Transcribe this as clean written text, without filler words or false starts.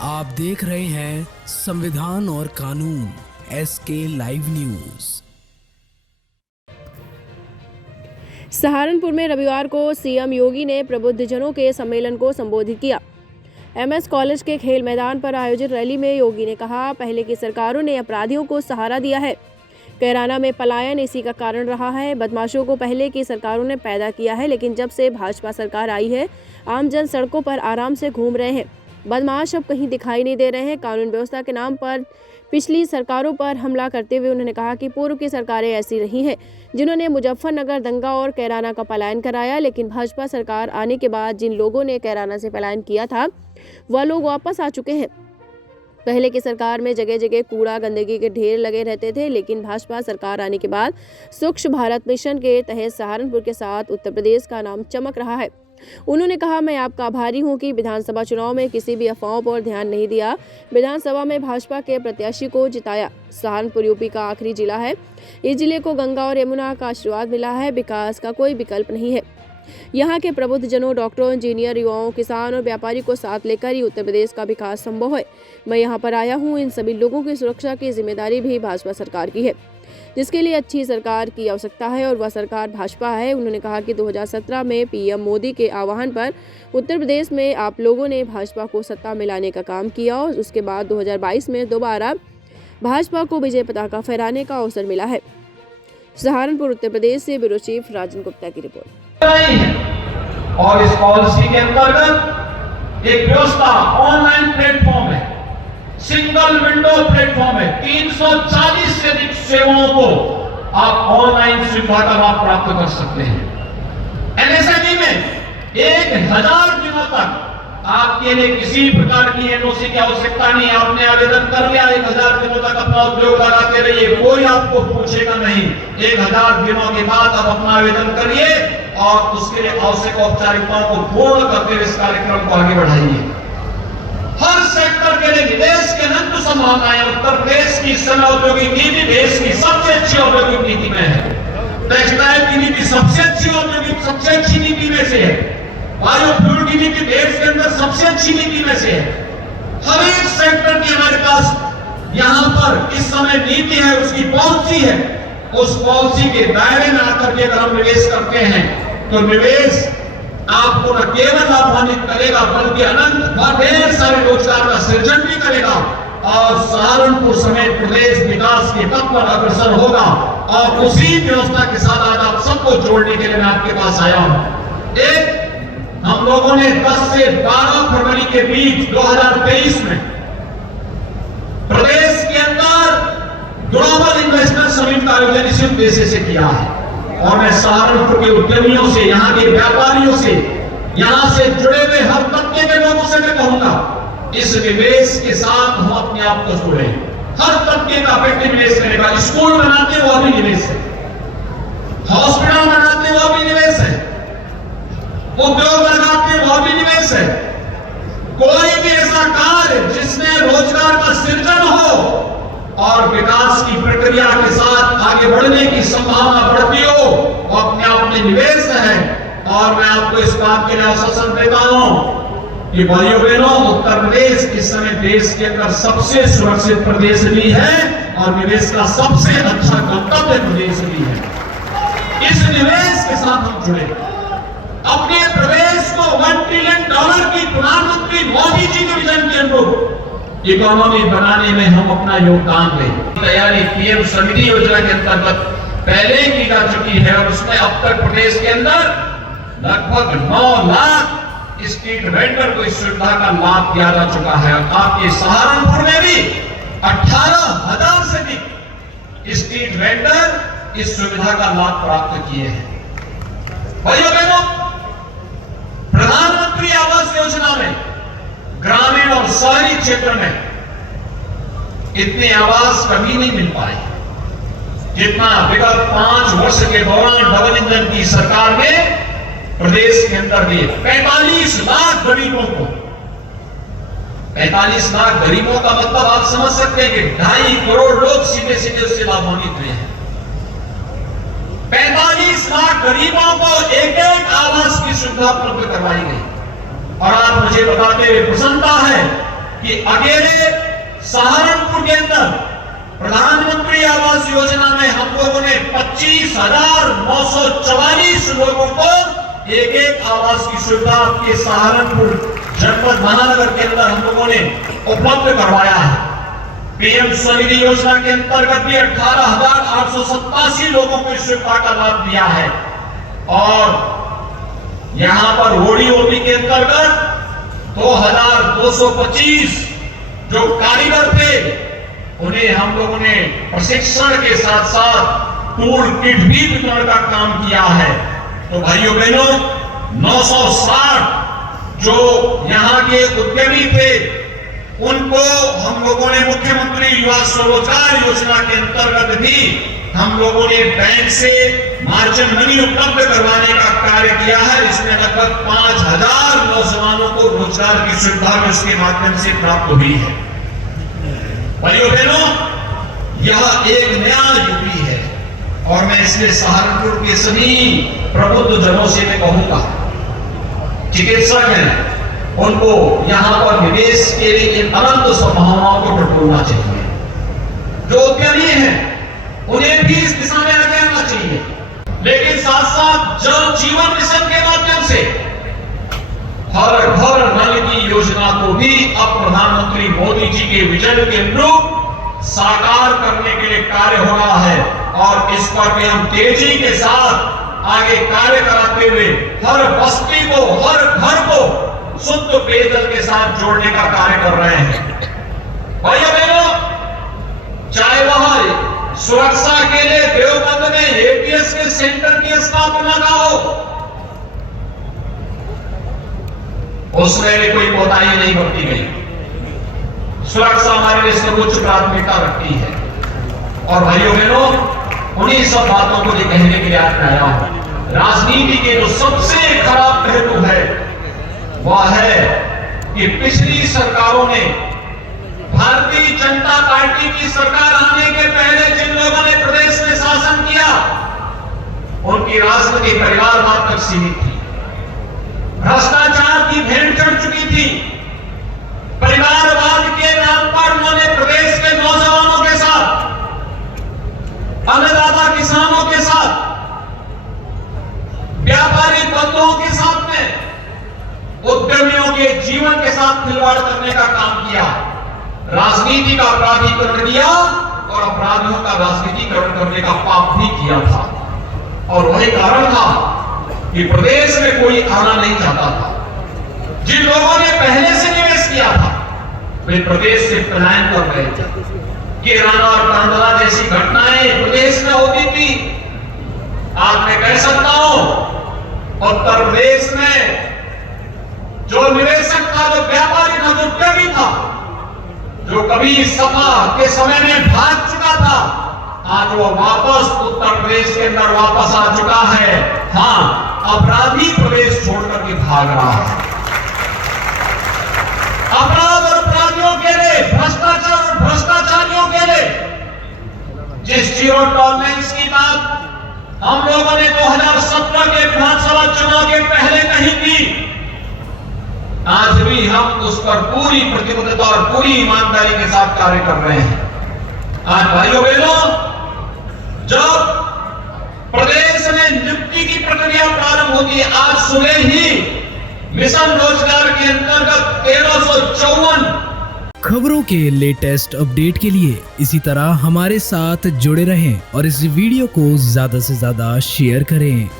आप देख रहे हैं संविधान और कानून SK लाइव न्यूज। सहारनपुर में रविवार को सीएम योगी ने प्रबुद्धजनों के सम्मेलन को संबोधित किया। MS कॉलेज के खेल मैदान पर आयोजित रैली में योगी ने कहा, पहले की सरकारों ने अपराधियों को सहारा दिया है। कैराना में पलायन इसी का कारण रहा है। बदमाशों को पहले की सरकारों ने पैदा किया है, लेकिन जब से भाजपा सरकार आई है, आम जन सड़कों पर आराम से घूम रहे हैं। बदमाश अब कहीं दिखाई नहीं दे रहे हैं। कानून व्यवस्था के नाम पर पिछली सरकारों पर हमला करते हुए उन्होंने कहा कि पूर्व की सरकारें ऐसी रही हैं जिन्होंने मुजफ्फरनगर दंगा और कैराना का पलायन कराया, लेकिन भाजपा सरकार आने के बाद जिन लोगों ने कैराना से पलायन किया था वह लोग वापस आ चुके हैं। पहले की सरकार में जगह जगह कूड़ा गंदगी के ढेर लगे रहते थे, लेकिन भाजपा सरकार आने के बाद स्वच्छ भारत मिशन के तहत सहारनपुर के साथ उत्तर प्रदेश का नाम चमक रहा है। उन्होंने कहा, मैं आपका आभारी हूं कि विधानसभा चुनाव में किसी भी अफवाहों पर ध्यान नहीं दिया। विधानसभा में भाजपा के प्रत्याशी को जिताया। सहारनपुर यूपी का आखिरी जिला है। इस जिले को गंगा और यमुना का आशीर्वाद मिला है। विकास का कोई विकल्प नहीं है। यहाँ के प्रबुद्ध जनों, डॉक्टरों, इंजीनियर, युवाओं, किसान और व्यापारी को साथ लेकर ही उत्तर प्रदेश का विकास संभव है। मैं यहाँ पर आया हूँ। इन सभी लोगों की सुरक्षा की जिम्मेदारी भी भाजपा सरकार की है, जिसके लिए अच्छी सरकार की आवश्यकता है और वह सरकार भाजपा है। उन्होंने कहा कि 2017 में PM मोदी के आह्वान पर उत्तर प्रदेश में आप लोगों ने भाजपा को सत्ता में लाने का काम किया और उसके बाद 2022 में दोबारा भाजपा को विजय पताका फहराने का अवसर मिला है। सहारनपुर उत्तर प्रदेश से ब्यूरो चीफ राजन गुप्ता की रिपोर्ट। और इस पॉलिसी के अंतर्गत एक व्यवस्था ऑनलाइन प्लेटफॉर्म है, सिंगल विंडो प्लेटफॉर्म है। 340 से अधिक सेवाओं को आप ऑनलाइन सुविधा का लाभ प्राप्त कर सकते हैं। NSME में 1000 दिनों तक आपके लिए किसी प्रकार की NOC की आवश्यकता नहीं है। आपने आवेदन कर लिया, 1000 दिनों तक अपना उद्योग लगाते रहिए, कोई आपको पूछेगा नहीं। 1000 दिनों के बाद आप अपना आवेदन करिए और उसके लिए आवश्यक औपचारिकताओं को पूर्ण करते हुए इस कार्यक्रम को आगे बढ़ाइए। हर सेक्टर के लिए निवेश के अनंत संभावनाएं। उत्तर प्रदेश की समय औद्योगिक नीति देश की सबसे अच्छी औद्योगिक नीति में है। टेक्सटाइल की नीति सबसे अच्छी नीति में से है। बायोफ्यूल की नीति देश के अंदर सबसे अच्छी नीति में से है। हर एक सेक्टर की हमारे पास यहाँ पर इस समय नीति है, उसकी पॉलिसी है। उस पॉलिसी के दायरे में आकर के अगर हम निवेश करते हैं तो निवेश आपको न केवल लाभान्वित करेगा बल्कि अनंत ढेर सारे रोजगार का सृजन भी करेगा और सहारनपुर समेत प्रदेश विकास के पथ पर अग्रसर होगा। और उसी व्यवस्था के साथ आज आप सबको जोड़ने के लिए मैं आपके पास आया हूं। एक हम लोगों ने 10 से 12 फरवरी के बीच 2023 में प्रदेश के अंदर ग्लोबल इन्वेस्टर समिट का आयोजन इसी उद्देश्य से किया है। और मैं सहारनपुर के उद्यमियों से, यहाँ के व्यापारियों से, यहाँ से जुड़े हुए हर तबके के लोगों से मैं कहूंगा, इस निवेश के साथ हम अपने आप को जोड़े। हर तबके का व्यक्ति निवेश करेगा। स्कूल बनाते वो भी निवेश है, हॉस्पिटल बनाते वो भी निवेश है, उद्योग लगाते वो भी निवेश है। कोई भी ऐसा कार्य जिसमें रोजगार का सृजन हो और विकास की प्रक्रिया के साथ आगे बढ़ने की संभावना बढ़ती हो, वो अपने आप में निवेश है। और मैं आपको इस बात के लिए आश्वासन देता हूं कि भाइयों बहनों, उत्तर प्रदेश इस समय देश के अंदर सबसे सुरक्षित प्रदेश भी है और निवेश का सबसे अच्छा गंतव्य प्रदेश भी है। इस निवेश के साथ हम जुड़े, अपने प्रदेश को $1 ट्रिलियन की प्रधानमंत्री मोदी जी के विजन के अनुरूप इकोनॉमी बनाने में हम अपना योगदान दें। तैयारी PM समिति योजना के अंतर्गत पहले की जा चुकी है और उसमें अब तक प्रदेश के अंदर लगभग 9 लाख स्ट्रीट वेंडर को इस सुविधा का लाभ दिया जा चुका है। आपके सहारनपुर में भी 18,000 से अधिक स्ट्रीट वेंडर इस सुविधा का लाभ प्राप्त किए हैं। भाइयों बहनों, प्रधानमंत्री आवास योजना में ग्रामीण और शहरी क्षेत्र में इतने आवास कभी नहीं मिल पाए जितना विगत 5 वर्ष के दौरान डबल इंजन की सरकार ने प्रदेश के अंदर दिए। 45 लाख गरीबों को, 45 लाख गरीबों का मतलब आप समझ सकते हैं कि 2.5 करोड़ लोग सीधे सीधे उससे लाभान्वित हुए हैं। 45 लाख गरीबों को एक आवास की सुविधा उपलब्ध करवाई गई। और आज मुझे बताते हुए प्रसन्नता है कि अकेले सहारनपुर के अंदर प्रधानमंत्री आवास योजना में हम लोगों ने 25,944 लोगों को एक एक आवास की सुविधा आपके सहारनपुर जनपद महानगर के अंदर हम लोगों ने उपलब्ध करवाया है। पीएम स्वनिधि योजना के अंतर्गत भी 18,887 लोगों को इस सुविधा का लाभ दिया है। और यहां पर ओडीओपी के अंतर्गत 2,225 जो कारीगर थे उन्हें हम लोगों ने प्रशिक्षण के साथ साथ टूल किट भी वितरण का काम किया है। तो भाइयों बहनों, 960 जो यहां के उद्यमी थे उनको हम लोगों ने मुख्यमंत्री युवा स्वरोजगार योजना के अंतर्गत भी हम लोगों ने बैंक से मार्जिन मनी उपलब्ध करवाने का कार्य किया है। इसमें लगभग 5,000 नौजवानों को रोजगार की सुविधा में उसके माध्यम से प्राप्त हुई है। भाइयों बहनों, यह एक नया यूपी है और मैं इसलिए सहारनपुर के सभी प्रबुद्ध जनों से मैं कहूंगा, चिकित्सक हैं उनको यहां पर निवेश के लिए इन अनंत संभावनाओं को टटोलना चाहिए। जो उद्यमी हैं उन्हें भी इस दिशा में आगे आना चाहिए। लेकिन साथ साथ जल जीवन मिशन के माध्यम से हर घर नल की योजना को भी अब प्रधानमंत्री मोदी जी के विजन के अनुरूप साकार करने के लिए कार्य हो रहा है। और इस पर भी हम तेजी के साथ आगे कार्य कराते हुए हर बस्ती को, हर घर को शुद्ध पेयजल के साथ जोड़ने का कार्य कर रहे हैं। भाइयों बहनों, चाहे वह सुरक्षा के लिए देवबंद में एटीएस के सेंटर की स्थापना का हो, उसमें भी कोई कोताही नहीं बरती गई। सुरक्षा हमारे लिए सर्वोच्च प्राथमिकता रखती है। और भाइयों बहनों, उन्हीं सब बातों को कहने के लिए आज मैं आया हूं। राजनीति के जो सबसे खराब पहलू है वह है कि पिछली सरकारों ने, भारतीय जनता पार्टी की सरकार आने के पहले जिन लोगों ने प्रदेश में शासन किया उनकी राजनीति परिवारवाद तक सीमित थी। भ्रष्टाचार की भेंट चढ़ चुकी थी। परिवारवाद के नाम पर उन्होंने प्रदेश के नौजवानों के साथ, अन्नदाता किसानों के साथ, व्यापारी बंधुओं के साथ में, उद्यमियों के जीवन के साथ खिलवाड़ करने का काम किया। राजनीति का अपराधीकरण किया और अपराधियों का राजनीतिकरण करने का पाप भी किया था। और वही कारण था कि प्रदेश में कोई आना नहीं चाहता था। जिन लोगों ने पहले से निवेश किया था वे प्रदेश से पलायन कर रहे थे। केराना और कांडला जैसी घटनाएं प्रदेश में होती थी। आज मैं कह सकता हूं, उत्तर प्रदेश में जो निवेशक था, जो व्यापारी था, जो उद्यमी था, जो कभी सपा के समय में भाग चुका था, आज वो वापस उत्तर प्रदेश के अंदर वापस आ चुका है। हाँ, अपराधी प्रदेश छोड़कर के भाग रहा है। अपराध और अपराधियों के लिए, भ्रष्टाचार और भ्रष्टाचारियों के लिए जिस जीरो टॉलरेंस की बात हम लोगों ने 2017 के विधानसभा चुनाव के पहले कही थी, आज भी हम उस पर पूरी प्रतिबद्धता और पूरी ईमानदारी के साथ कार्य कर रहे हैं। आज भाइयों बहनों, जब प्रदेश में नियुक्ति की प्रक्रिया प्रारंभ होती है, आज सुबह ही मिशन रोजगार के अंतर्गत 1354 खबरों के लेटेस्ट अपडेट के लिए इसी तरह हमारे साथ जुड़े रहें और इस वीडियो को ज्यादा से ज्यादा शेयर करें।